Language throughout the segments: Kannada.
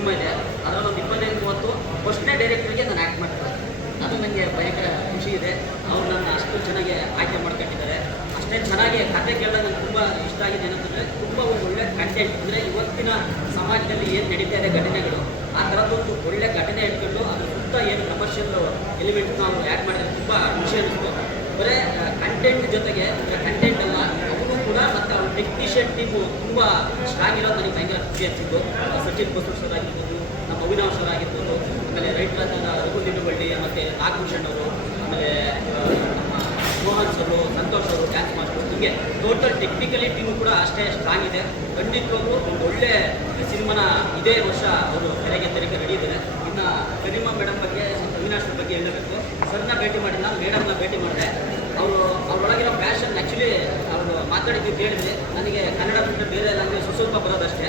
ಸಿನಿಮಾ ಇದೆ. ಅದರಲ್ಲಿ ಒಂದು ಇಪ್ಪತ್ತೈದು, ಮೂವತ್ತು ಫಸ್ಟ್ನೇ ಡೈರೆಕ್ಟ್ರಿಗೆ ನಾನು ಆ್ಯಕ್ಟ್ ಮಾಡ್ತಾರೆ ಅದು ನನಗೆ ಭಯಂಕರ ಖುಷಿ ಇದೆ. ಅವ್ರು ನನ್ನ ಅಷ್ಟು ಚೆನ್ನಾಗಿ ಆಯ್ಕೆ ಮಾಡ್ಕೊಂಡಿದ್ದಾರೆ ಅಷ್ಟೇ ಚೆನ್ನಾಗಿ ಕತೆ ಕೇಳಿದಾಗ ನನಗೆ ತುಂಬ ಇಷ್ಟ ಆಗಿದೆ ಏನಂತಂದರೆ ತುಂಬ ಒಂದು ಒಳ್ಳೆ ಕಂಟೆಂಟ್ ಅಂದರೆ ಇವತ್ತಿನ ಸಮಾಜದಲ್ಲಿ ಏನು ನಡೀತಾ ಇದೆ ಘಟನೆಗಳು, ಆ ಥರದ್ದೊಂದು ಒಳ್ಳೆ ಘಟನೆ ಇಟ್ಕೊಂಡು ಅದ್ರ ಸುತ್ತ ಏನು ಕಮರ್ಷಿಯಲ್ ಎಲಿಮೆಂಟ್ ನಾವು ಆ್ಯಡ್ ಮಾಡಿದ್ರೆ ತುಂಬ ಖುಷಿ ಅನಿಸ್ತು ಬರೇ ಕಂಟೆಂಟ್ ಜೊತೆಗೆ ಕಂಟೆಂಟ್ ಮತ್ತು ಶೆಟ್ ಟೀಮು ತುಂಬ ಸ್ಟ್ರಾಂಗ್ ಇರೋದು ನನಗೆ ಭಯಂಕರ ಖುಷಿ ಅನಿಸಿದ್ದು ಸಚಿನ್ ಬಸೂರ್ ಸರ್ ಆಗಿರ್ಬೋದು ನಮ್ಮ ಅವಿನಾವ್ ಸರ್ ಆಗಿರ್ಬೋದು, ಆಮೇಲೆ ರೈಟ್ ರಘು ನಿಡುಬಳ್ಳಿ ಮತ್ತು ನಾಗಭೂಷಣ್ ಅವರು, ಆಮೇಲೆ ಮೋಹನ್ ಸರ್ ಸಂತೋಷ್ ಅವರು ಡ್ಯಾನ್ಸ್ ಮಾಸ್ಟರ್ ಹೀಗೆ ಟೋಟಲ್ ಟೆಕ್ನಿಕಲಿ ಟೀಮು ಕೂಡ ಅಷ್ಟೇ ಸ್ಟ್ರಾಂಗ್ ಇದೆ. ಖಂಡಿತವಾಗ್ಲೂ ಒಂದು ಒಳ್ಳೆ ಸಿನಿಮಾನ ಇದೇ ವರ್ಷ ಅವರು ತೆರೆಗೆ ತೆರೆಗೆ ರೆಡಿ ಇದ್ದಾರೆ ಇನ್ನು ಕರಿಮಾ ಮೇಡಮ್ ಬಗ್ಗೆ, ಅವಿನಾಶ್ ಬಗ್ಗೆ ಹೇಳಬೇಕು. ಸರ್ನ ಭೇಟಿ ಮಾಡಿಲ್ಲ ಮೇಡಮ್ನ ಭೇಟಿ ಮಾಡಿದೆ ಅವರು ಅವರೊಳಗಿರೋ ಪ್ಯಾಷನ್ ಆ್ಯಕ್ಚುಲಿ ಮಾತಾಡಿದ್ದು ಕೇಳಿದ್ರೆ ನನಗೆ ಕನ್ನಡ ಬಿಟ್ಟರೆ ಬೇರೆ ಲ್ಯಾಂಗ್ವೇಜ್ ಸ್ವಲ್ಪ ಬರೋದಷ್ಟೇ.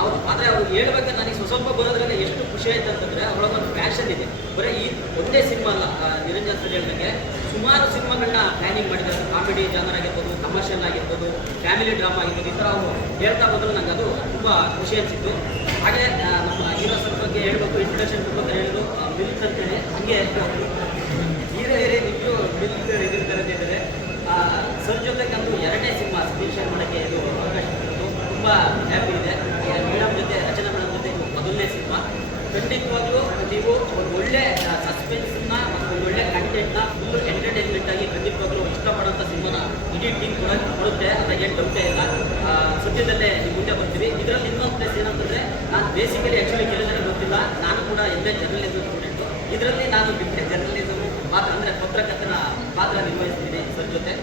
ಅವ್ರು ಆದರೆ ಅವ್ರು ಹೇಳ್ಬೇಕಾದ್ರೆ ನನಗೆ ಸ್ವಲ್ಪ ಬರೋದ್ರಲ್ಲಿ ಎಷ್ಟು ಖುಷಿ ಆಯ್ತು ಅಂತಂದರೆ ಒಂದು ಪ್ಯಾಷನ್ ಇದೆ. ಬರೀ ಈ ಒಂದೇ ಸಿನಿಮಾ ಅಲ್ಲ ನಿರಂಜನ್ ಸರ್ ಹೇಳಿದಂಗೆ ಸುಮಾರು ಸಿನಿಮಾಗಳನ್ನ ಪ್ಲಾನಿಂಗ್ ಮಾಡಿದ್ದಾರೆ. ಕಾಮಿಡಿ, ಜಾನರ್ ಆಗಿರ್ಬೋದು ಕಮರ್ಷಿಯಲ್ ಆಗಿರ್ಬೋದು ಫ್ಯಾಮಿಲಿ ಡ್ರಾಮಾ ಆಗಿರ್ಬೋದು, ಈ ಥರ ಅವರು ಹೇಳ್ತಾ ಬಂದರೂ ನಂಗೆ ಅದು ತುಂಬ ಖುಷಿ ಅನಿಸಿತ್ತು. ಹಾಗೆ ನಮ್ಮ ಹೀರೋ ಸರ್ ಬಗ್ಗೆ ಹೇಳ್ಬೇಕು ಇಂಟ್ರಡಕ್ಷನ್ ಬಗ್ಗೆ ಹೇಳಿದ್ರು. ಮಿಲ್ಕ್ ಅಂತೇಳಿ ಹಂಗೆ ಹೀರೋ ಹಿರಿಯ ನಿಜು ಮಿಲ್ಕ್ ಇದಿರ್ತಾರೆ ಅಂತ ಹೇಳಿದರೆ ಸರ್ ಜೊತೆಗೆ ನಮ್ಮದು ಎರಡನೇ ಸಿನಿಮಾ ಸ್ಕ್ರೀನ್ ಶೇರ್ ಮಾಡೋಕ್ಕೆ ಇದು ಅವಕಾಶ ಸಿಕ್ಕಿತ್ತು ತುಂಬ ಹ್ಯಾಪಿ ಇದೆ. ಮೇಡಮ್ ಜೊತೆ, ರಚನಾ ಮೇಡಮ್ ಜೊತೆ ಮೊದಲನೇ ಸಿನಿಮಾ. ಖಂಡಿತವಾಗ್ಲೂ ನೀವು ಒಂದು ಒಳ್ಳೆ ಸಸ್ಪೆನ್ಸ್ನ ಒಂದು ಒಳ್ಳೆ ಕಂಟೆಂಟ್ನ ಫುಲ್ ಎಂಟರ್ಟೈನ್ಮೆಂಟ್ ಆಗಿ ಖಂಡಿತವಾಗ್ಲೂ ಇಷ್ಟಪಡೋಂಥ ಸಿನಿಮಾನ ಇಡೀ ಟೀಮ್ ಕೂಡ ಅದ್ರಾಗ ಏನು ಡೌಟೇ ಇಲ್ಲ. ಸದ್ಯದಲ್ಲೇ ನೀವು ಮುಂದೆ ಬರ್ತೀವಿ ಇದರಲ್ಲಿ ಇನ್ನೊಂದು ಪ್ಲೇಸ್ ಏನಂತಂದ್ರೆ, ನಾನು ಬೇಸಿಕಲಿ ಆ್ಯಕ್ಚುಲಿ ಕೆಲವರಿಗೆ ಗೊತ್ತಿಲ್ಲ. ನಾನು ಕೂಡ ಎಲ್ಲೇ ಜರ್ನಲಿಸಮ್ ಸ್ಟೂಡೆಂಟು ಇದರಲ್ಲಿ ನಾನು ಬಿಟ್ಟೆ ಜರ್ನಲಿಸಮ್ ಮಾತ್ರ ಅಂದರೆ ಪತ್ರಕರ್ತನ ಪಾತ್ರ ನಿರ್ವಹಿಸ್ತೀನಿ ಸರ್ ಜೊತೆ.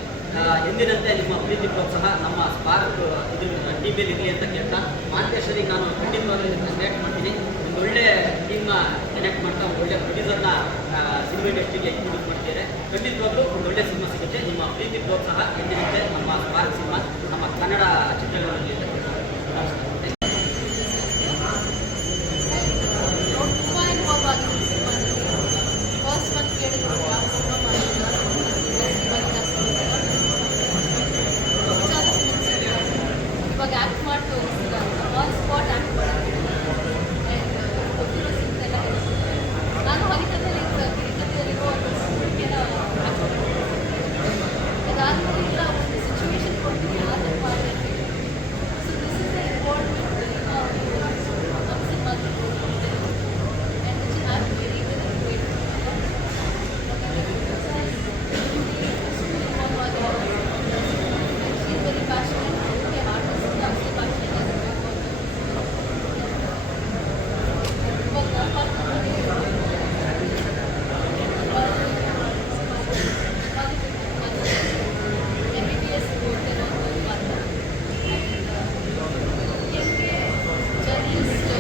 ಎಂದಿನಂತೆ ನಿಮ್ಮ ಪ್ರೀತಿ ಪ್ರೋತ್ಸಾಹ ನಮ್ಮ ಸ್ಪಾರ್ಕ್, ಇದು ಟಿ ಬಿಲ್ ಇರಲಿ ಅಂತ ಕೇಳ್ತಾ ಮಾಂತೇಶ್ವರಿ ನಾನು ಖಂಡಿತವಾಗ್ಲೂ ಕನೆಕ್ಟ್ ಮಾಡ್ತೀನಿ. ಒಂದು ಒಳ್ಳೆ ಟೀಮ್ನ ಕನೆಕ್ಟ್ ಮಾಡ್ತಾ ಒಂದು ಒಳ್ಳೆ ಪ್ರೊಡ್ಯೂಸರ್ನ ಸಿನಿಮಾ ಇಂಡಸ್ಟ್ರಿಗೆ ಇಂಟ್ರೊಡ್ಯೂಸ್ ಮಾಡ್ತಿದ್ದಾರೆ ಖಂಡಿತವಾಗ್ಲೂ ಒಂದು ಒಳ್ಳೆ ಸಿನಿಮಾ ಸಿಗುತ್ತೆ. ನಿಮ್ಮ ಪ್ರೀತಿ ಪ್ರೋತ್ಸಾಹ ಎಂದಿನಂತೆ ನಮ್ಮ ಸ್ಪಾರ್ಕ್ ಸಿನಿಮಾ, ನಮ್ಮ ಕನ್ನಡ ಚಿತ್ರಗಳಲ್ಲಿ です。